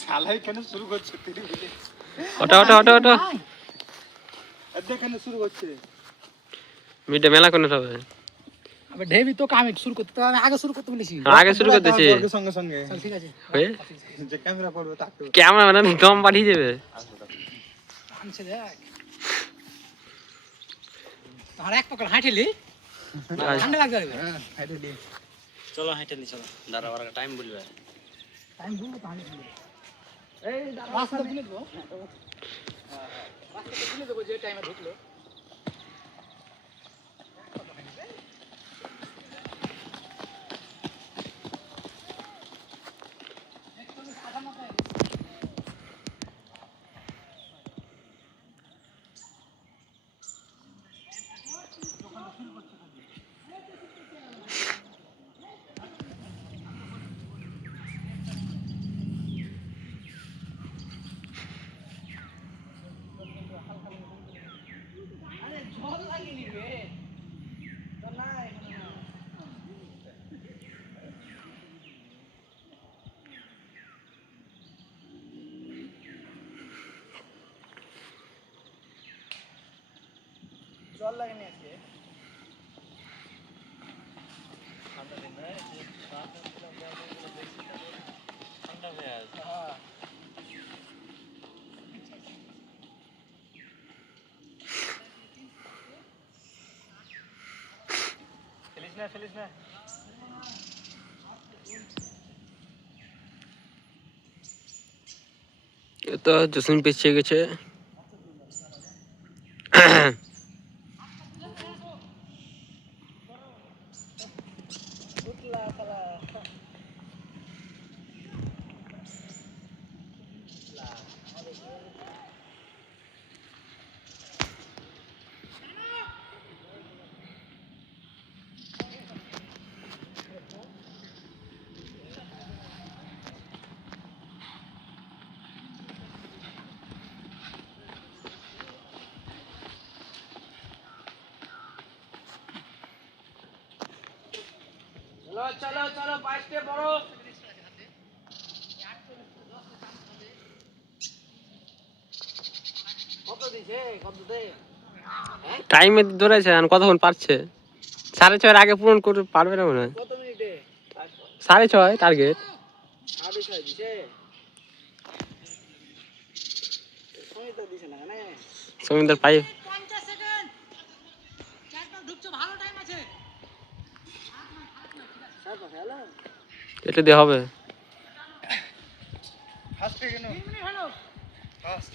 শালাই কেন শুরু করছে ওটা ওটা ওটা ওটা এখানে শুরু করছে মিডে মেলা কোন হবে আবে ঢেবি তো কাম শুরু করতে তো আমি আগে শুরু করতে বলেছি আগে শুরু করতেছি সঙ্গে সঙ্গে চল ঠিক আছে যে ক্যামেরা পড়বে তাকে ক্যামেরা মানে দম বাড়িয়ে যাবে আনছে দেখ আর এক পকড় হাঁটেলি ঠান্ডা লাগবে হ্যাঁ হাইটে দি চলো হাঁটেলি চলো দাঁড়া ওরা টাইম বলবে টাইম বলবো তো হাঁটে এই রাস্তা বলে দেবো রাস্তা বলে দেবো যে টাইমে ঢুকলো জল লাগেনি আজকে ঠান্ডা হয়ে আছে হ্যাঁ ফেলিস না তো জসিম পিছিয়ে গেছে চলো চলো বাইশটে বড় কত দিছে কত দে টাইমে ধরেছে আর কতক্ষণ পারছে 6:30 আগে পূরণ করতে পারবে না মনে হয় কত মিনিটে 6:30 টার্গেট 6:30 দিছে সমিতা দিছে না মানে সমিন্দার পাই 50 সেকেন্ড চারটা ঢুকছো ভালো টাইম আছে সাত হ্যালো এটা দিয়ে হবে ফার্স্টে কেন 3 মিনিট হলো ফার্স্ট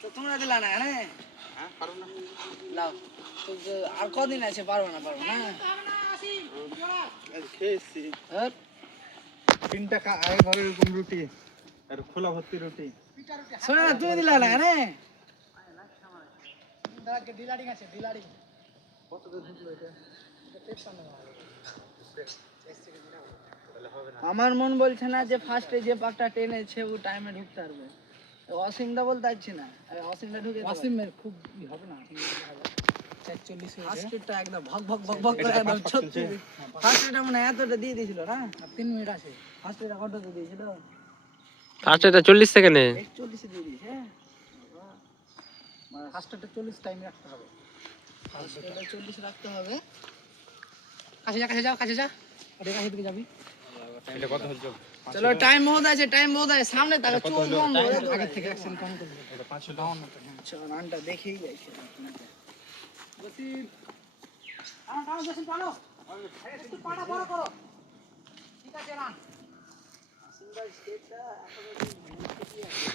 তো তোমরা দিলা না হ্যাঁ হ্যাঁ পারো না লাও তো আর কদিন আছে পারবো না খেয়েছি হ্যাঁ 3 টাকা আগে ভাবে এরকম রুটি আর খোলা ভর্তি রুটি শোনা না তুমি দিলা না হ্যাঁ দাঁড়াকে ডিলারিং আছে ডিলারিং কত দূর ঢুকলো এটা আমার মন বলছে না যে ফার্স্টে যে পাকটা টেনেছে ও টাইমে ঢুকতে পারবে অসিমটা বলতে পারছি না অসিমটা ঢুকে অসিমের খুব হবে না 46 ফার্স্টটা একদম ভক ভক ভক ভক করে একদম 36 ফার্স্টটা মানে এতটা দিয়ে দিয়েছিল না 3 মিনিট আছে ফার্স্টটা কত দিয়ে দিয়েছিল ফার্স্টটা 40 সেকেন্ডে 41 দিয়ে দিয়েছে হ্যাঁ ফার্স্টটা 40 টাইম রাখতে হবে ফার্স্টটা 40 রাখতে হবে কাছে যা ওরে কাছে দিকে যাবি এটা কত হচ্ছে চলো টাইম বহুত আছে সামনে তাকে চোখ বন্ধ আগে থেকে অ্যাকশন কম করবে এটা 552 চল রানটা দেখেই যাইছে বসি টানো বসি টানো একটু পাটা বড় করো ঠিক আছে রান সিঙ্গেল স্টেটটা এখনো কি আছে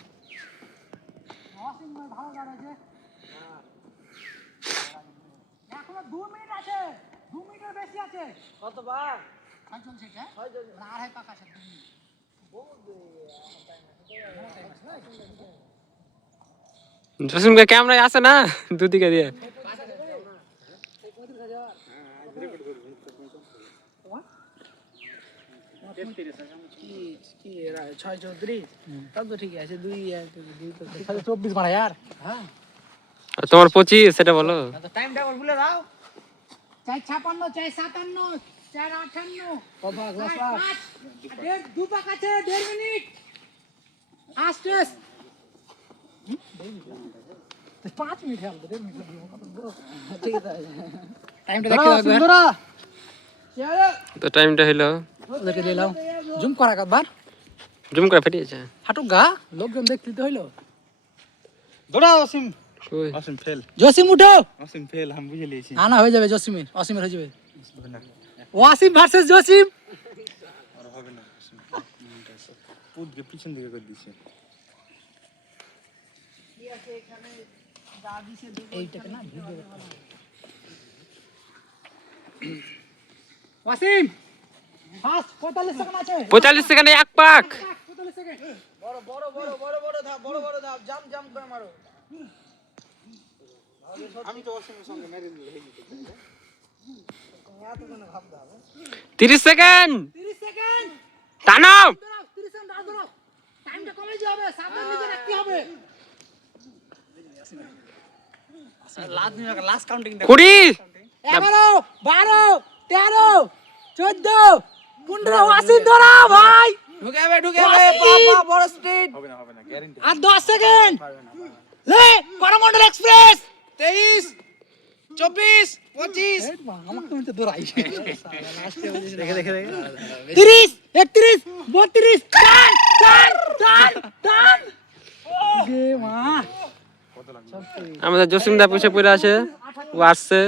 সিঙ্গেল ভালো দাঁড়াচ্ছে হ্যাঁ এখনো 2 মিনিট আছে 2 মিনিটের বেশি আছে কতবার 6 চলছে এটা 6 চলছে না আড়াই পাক আছে 2 মিনিট জসিমকে ক্যামেরায় আসে না দুদিকে দিয়ে তোমার 25 সেটা বলো টাইমটা বলে দাও 4:56 4:57 বাবা গ্লাস লাগ 2 পাক আছে 1.5 মিনিট আস্টেস 5 মিনিট হল 1.5 মিনিট ঠিক আছে টাইমটা দেখে দাও সুন্দরা তো টাইমটা হলো ওদেরকে দিলাম জুম করা একবার জুম করে ফেটিয়েছে হাঁটু গা লোকজন দেখতে তো হইলো দৌড়া অসীম কই অসীম ফেল জসিম উঠো অসীম ফেল আমি বুঝে লিয়েছি না হয়ে যাবে অসীমের হয়ে যাবে ওয়াসিম ভার্সেস জসিম আর হবে না অসীম পুটকে পিছন দিকে করে দিয়েছে এইটাকে না ভিডিও ওয়াসিম ফাস্ট 45 সেকেন্ড আছে 45 সেকেন্ডে এক পাক 45 সেকেন্ড বড় ধাপ বড় ধাপ জাম্প করে মারো আমি তো অসীমের সঙ্গে মেরে দিলে হয়ে যেত 30 সেকেন্ড 30 সেকেন্ড টানো 30 সেকেন্ড ধরো টাইমটা কমে যাবে সাবধান নিতে রাখতে হবে লাস্ট কাউন্টিং 20 11 12 13 14 15 ওয়াসিম ধরা ভাই ঢুকাবে বাবা বড় স্পিড হবে না গ্যারান্টি আর 10 সেকেন্ড লে করমন্ডল এক্সপ্রেস 23 24 25 আমাকে তো দৌড়াই দেখে 30 31 32 টান গে মা আমাদের জসিমদা পিছে পড়ে আছে ও আসছে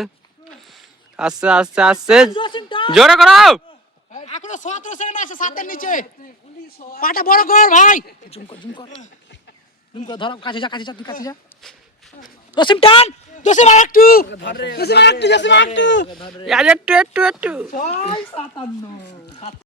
জসিম টান জোরে করো এখনো 17 সেকেন্ড আছে 7 এর নিচে পাটা বড় কর ভাই জুম কর ধর কাছে যা তুই কাছে যা জসিম টান জসিম আরেকটু জসিম আরেকটু একটু 6 57